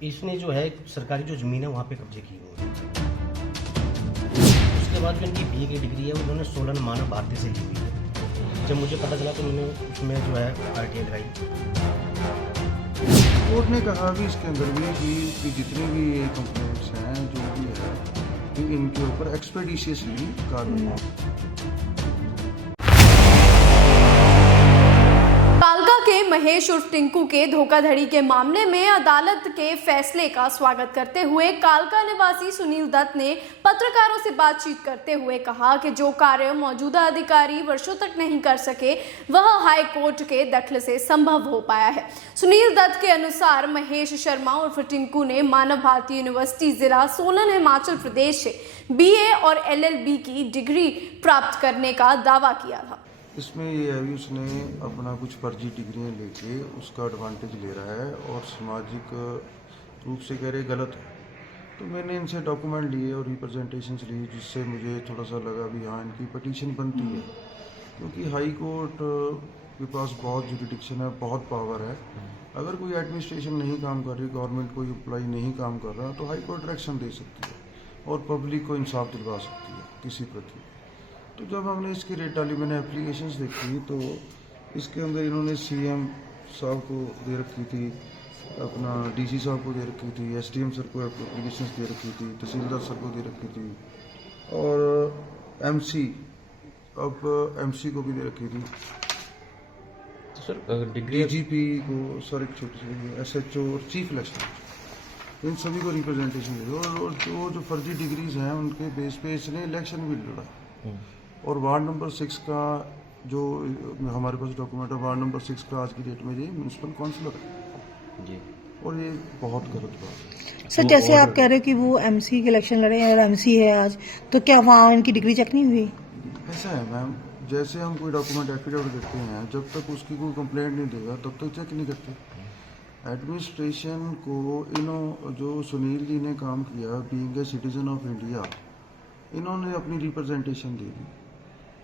इसने जो है सरकारी जो ज़मीन है वहाँ पे कब्जे किए हुए हैं। उसके बाद जो इनकी बीए की डिग्री है उन्होंने सोलन मानव भारती से ली हुई है। जब मुझे पता चला तो मैंने उसमें जो है आरटीआई लगाई। कोर्ट ने कहा भी इसके अंदर भी कि जितने भी ये कंप्लेंट्स हैं जो भी है कि इनके ऊपर एक्सपेडिशियसली कार्रवाई हो। कालका के महेश उर्फ टिंकू के धोखाधड़ी के मामले में अदालत के फैसले का स्वागत करते हुए कालका निवासी सुनील दत्त ने पत्रकारों से बातचीत करते हुए कहा कि जो कार्य मौजूदा अधिकारी वर्षों तक नहीं कर सके वह हाई कोर्ट के दखल से संभव हो पाया है। सुनील दत्त के अनुसार महेश शर्मा उर्फ टिंकू ने मानव भारती यूनिवर्सिटी जिला सोलन हिमाचल प्रदेश से बीए और एलएलबी की डिग्री प्राप्त करने का दावा किया था। इसमें ये है भी उसने अपना कुछ फर्जी डिग्रियां लेके उसका एडवांटेज ले रहा है और सामाजिक रूप से कह रहे गलत है। तो मैंने इनसे डॉक्यूमेंट लिए और रिप्रेजेंटेशंस लिए जिससे मुझे थोड़ा सा लगा भी हाँ इनकी पटिशन बनती है, क्योंकि हाई कोर्ट के पास बहुत जुरिडिक्शन है, बहुत पावर है। अगर कोई एडमिनिस्ट्रेशन नहीं काम कर रही, गवर्नमेंट कोई एम्प्लॉई नहीं काम कर रहा, तो हाई कोर्ट डायरेक्शन दे सकती है और पब्लिक को इंसाफ दिलवा सकती है किसी प्रति। तो जब हमने इसकी रेट डाली, मैंने एप्लीकेशंस देखी तो इसके अंदर इन्होंने सीएम साहब को दे रखी थी, अपना डीसी साहब को दे रखी थी, एसडीएम सर को एप्लीकेशंस दे रखी थी, तहसीलदार सर को दे रखी थी और एमसी एमसी को भी दे रखी थी। तो सर डिग्री डीजीपी को सर एक छोटी सी एसएचओ और चीफ इलेक्शन, इन सभी को रिप्रेजेंटेशन दी और जो फर्जी डिग्रीज हैं उनके बेस पे इसने इलेक्शन भी लड़ा। और वार्ड नंबर 6 का जो हमारे पास डॉक्यूमेंट है, वार्ड नंबर 6 का आज की डेट में ये म्यूनसिपल काउंसिलर है जी, और ये बहुत गलत बात है। सर जैसे आप कह रहे हो कि वो एमसी के इलेक्शन लड़े हैं और एमसी है आज, तो क्या वहाँ इनकी डिग्री चेक नहीं हुई? ऐसा है मैम, जैसे हम कोई डॉक्यूमेंट एफिडेविट देते हैं, जब तक उसकी कोई कंप्लेंट नहीं देगा तब तक चेक नहीं करते। एडमिनिस्ट्रेशन को जो सुनील जी ने काम किया being a citizen of India, इन्होंने अपनी रिप्रेजेंटेशन दे दी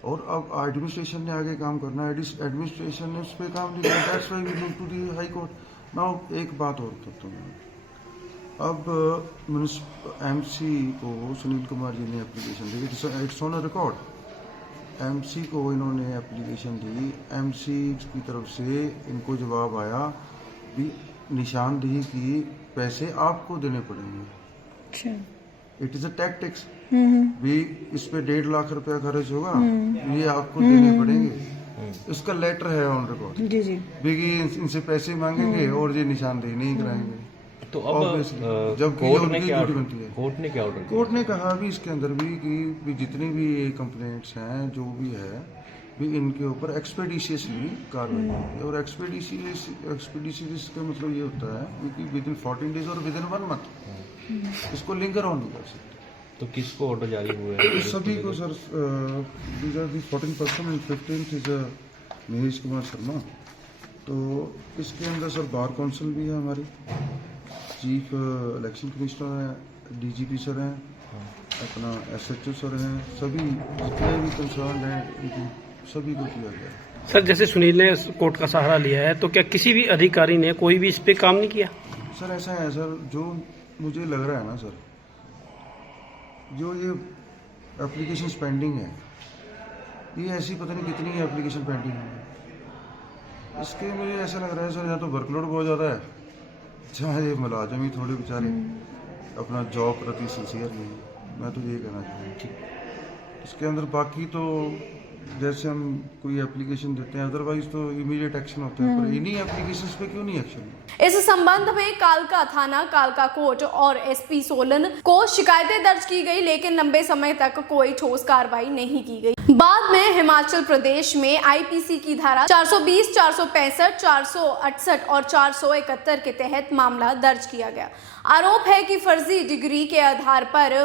और अब एडमिनिस्ट्रेशन ने आगे काम करना है। एडमिनिस्ट्रेशन ने उस पर काम नहीं किया, that's why we move to the high court. Now एक बात और बताता हूँ, अब एमसी को सुनील कुमार जी ने application the, it's on a record. MC को इन्होंने एप्लीकेशन दी, एमसी की तरफ से इनको जवाब आया भी निशानदेही की पैसे आपको देने पड़ेंगे। अच्छा, इट इज अ टैक्टिक्स भी, इस पे 1.5 लाख रुपया खर्च होगा, ये आपको देने पड़ेंगे। इसका लेटर है ऑन रिकॉर्ड जी जी भी कि इनसे पैसे मांगेंगे और ये निशानदेही नहीं कराएंगे। तो अब जब कोर्ट ने क्या बनती है, ऑर्डर कोर्ट ने कहा भी इसके अंदर भी जितनी भी कंप्लेंट्स हैं जो भी है भी इनके ऊपर एक्सपेडिशियसली कार्रवाई होगी। और एक्सपेडिशियस का मतलब ये होता है कि विद इन 14 डेज और विद इन 1 मंथ इसको लिंगर ऑन नहीं कर सकते। तो किसको ऑर्डर जारी हुए हैं? सभी को sir, these are the 14 person and 15th is Mahesh Kumar Sharma. तो इसके अंदर सर बार काउंसिल भी है, हमारी चीफ इलेक्शन कमिश्नर है, डीजीपी सर हैं, अपना एसएचओ सर हैं, सभी जितने भी कंसर्न हैं सभी को किया गया है। सर जैसे सुनील ने कोर्ट का सहारा लिया है, तो क्या किसी भी अधिकारी ने कोई भी इस पे काम नहीं किया? सर ऐसा है सर, जो मुझे लग रहा है ना सर, जो ये एप्लीकेशन पेंडिंग है, ये ऐसी पता नहीं कितनी एप्लीकेशन पेंडिंग है। इसके मुझे ऐसा लग रहा है सर, यहाँ तो वर्कलोड बहुत ज़्यादा है, जहाँ ये मुलाजिम ही थोड़े बेचारे अपना जॉब प्रति सिंसियर नहीं। मैं तो ये कहना चाहूँगा इसके अंदर। बाकी तो जैसे हम कोई एप्लीकेशन देते हैं, अदरवाइज तो इमीडिएट एक्शन होता है, पर इन्हीं एप्लीकेशंस पे क्यों नहीं एक्शन? इस संबंध में कालका थाना, कालका कोर्ट और एसपी सोलन को शिकायतें दर्ज की गई, लेकिन लंबे समय तक कोई ठोस कार्रवाई नहीं की गई। बाद में हिमाचल प्रदेश में आईपीसी की धारा 420, 465, 468 और 471 के तहत मामला दर्ज किया गया। आरोप है कि फर्जी डिग्री के आधार पर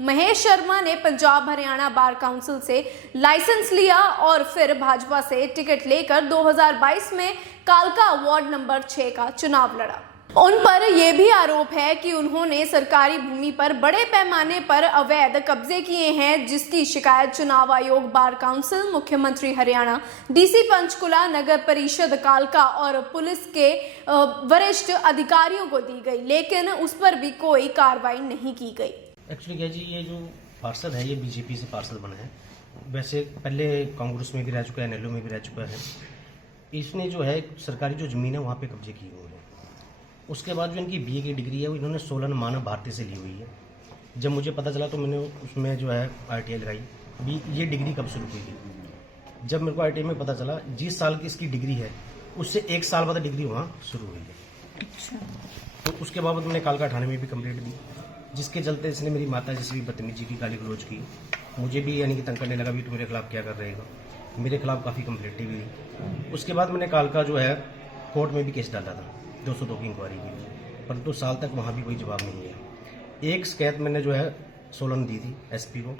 महेश शर्मा ने पंजाब हरियाणा बार काउंसिल से लाइसेंस लिया और फिर भाजपा से टिकट लेकर 2022 में कालका वार्ड नंबर 6 का चुनाव लड़ा। उन पर यह भी आरोप है कि उन्होंने सरकारी भूमि पर बड़े पैमाने पर अवैध कब्जे किए हैं, जिसकी शिकायत चुनाव आयोग, बार काउंसिल, मुख्यमंत्री हरियाणा, डीसी पंचकुला, नगर परिषद कालका और पुलिस के वरिष्ठ अधिकारियों को दी गई, लेकिन उस पर भी कोई कार्रवाई नहीं की गई। एक्चुअली क्या जी, ये जो पार्षद है ये बीजेपी से पार्षद बना है। वैसे पहले कांग्रेस में भी रह चुका है, एनएलओ में भी रह चुका है। इसने जो है सरकारी जो ज़मीन है वहाँ पे कब्जे किए हुए हैं। उसके बाद जो इनकी बीए की डिग्री है वो इन्होंने 16 मानव भारती से ली हुई है। जब मुझे पता चला तो मैंने उसमें जो है आरटीआई लगाई। भी ये डिग्री कब शुरू हुई थी? जब मेरे को आरटीआई में पता चला जिस साल की इसकी डिग्री है उससे 1 साल बाद डिग्री वहाँ शुरू हुई है। अच्छा। तो उसके बाद मैंने कालका थाने में भी कंप्लेंट दी, जिसके चलते इसने मेरी माता जैसे भी बदतमीजी की, गाली गलौज की। मुझे भी यानी कि तंग करने लगा भी तू मेरे खिलाफ क्या कर रहेगा। मेरे खिलाफ काफ़ी कंप्लेंटें भी दी। उसके बाद मैंने कालका जो है कोर्ट में भी केस डाला था, 202 की इंक्वायरी की, परंतु साल तक वहाँ भी कोई जवाब नहीं है। एक शिकायत मैंने जो है 16 ने दी थी एसपी को,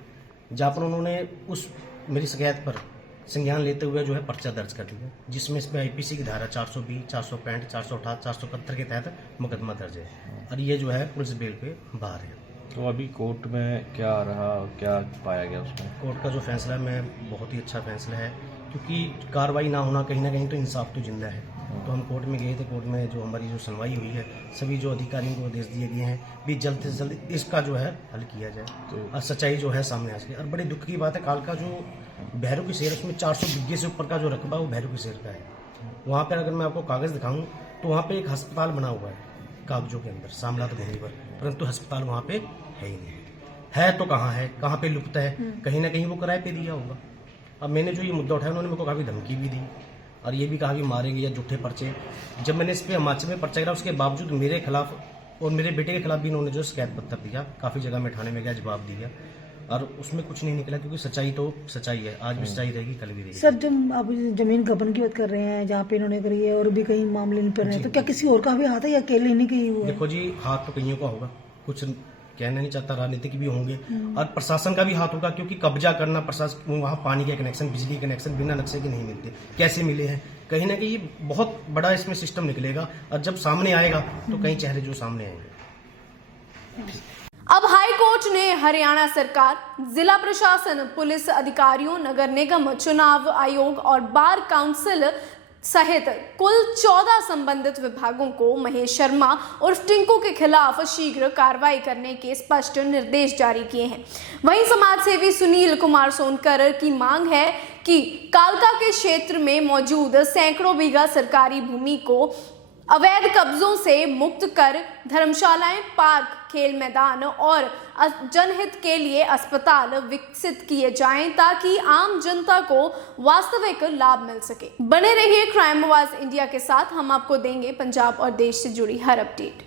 जहाँ पर उन्होंने उस मेरी शिकायत पर संज्ञान लेते हुए जो है पर्चा दर्ज कर दिया, जिसमें इसमें आईपीसी की धारा 420, 465, 468, 471 के तहत मुकदमा दर्ज है और ये जो है पुलिस बेल पे बाहर है। तो अभी कोर्ट में क्या रहा, क्या पाया गया उसमें? कोर्ट का जो फैसला है मैं बहुत ही अच्छा फैसला है, क्योंकि कार्रवाई ना कहीं तो इंसाफ तो जिंदा है। तो हम कोर्ट में गए थे, कोर्ट में जो हमारी जो सुनवाई हुई है सभी जो अधिकारियों को आदेश दिए गए हैं भी जल्द से जल्द इसका जो है हल किया जाए और सच्चाई जो है सामने आ सके। और बड़ी दुख की बात है, कालका जो भैरू की शहर उसमें 400 बिग्गे से ऊपर का जो रकबा वो भैरू की शहर का है। वहाँ पर अगर मैं आपको कागज़ दिखाऊँ तो वहाँ पर एक अस्पताल बना हुआ है कागजों के अंदर, सामलात भूमि पर, परंतु अस्पताल वहाँ पे है ही नहीं। है तो कहाँ पे लुप्त है, कहीं ना कहीं वो किराए पे दिया होगा। अब मैंने जो ये मुद्दा उठाया उन्होंने मेरे को काफ़ी धमकी भी दी और ये भी कहा कि मारेंगे या झूठे पर्चे। जब मैंने इस पर हिमाचल में पर्चा गिरा उसके बावजूद मेरे खिलाफ और मेरे बेटे के खिलाफ भी इन्होंने जो शिकायत पत्र दिया, काफ़ी जगह में थाने में गया, जवाब दिया और उसमें कुछ नहीं निकला, क्योंकि सच्चाई तो सच्चाई है। आज भी सच्चाई रहेगी, कल भी रहेगी। सर, जब आप जमीन गबन की बात कर रहे हैं जहाँ पे इन्होंने करी है और भी कई मामले पर हैं, तो क्या किसी और का भी हाथ है या अकेले नहीं की हुआ है? देखो जी, हाथ तो कईयों का होगा, कुछ कहना नहीं चाहता, राजनीतिक भी होंगे और प्रशासन का भी हाथ होगा, क्योंकि कब्जा करना प्रशासन, वहाँ पानी के कनेक्शन, बिजली के कनेक्शन बिना नक्शे के नहीं मिलते, कैसे मिले हैं, कहीं ना कहीं ये बहुत बड़ा इसमें सिस्टम निकलेगा और जब सामने आएगा तो कई चेहरे जो सामने आएंगे। अब हाई कोर्ट ने हरियाणा सरकार, जिला प्रशासन, पुलिस अधिकारियों, नगर निगम, चुनाव आयोग और बार काउंसिल सहित कुल 14 संबंधित विभागों को महेश शर्मा उर्फ टिंकू के खिलाफ शीघ्र कार्रवाई करने के स्पष्ट निर्देश जारी किए हैं। वहीं समाजसेवी सुनील कुमार सोनकर की मांग है कि कालका के क्षेत्र में मौजूद सैकड़ों बीघा सरकारी भूमि को अवैध कब्जों से मुक्त कर धर्मशालाएं, पार्क, खेल मैदान और जनहित के लिए अस्पताल विकसित किए जाएं, ताकि आम जनता को वास्तविक लाभ मिल सके। बने रहिए क्राइम आवाज इंडिया के साथ, हम आपको देंगे पंजाब और देश से जुड़ी हर अपडेट।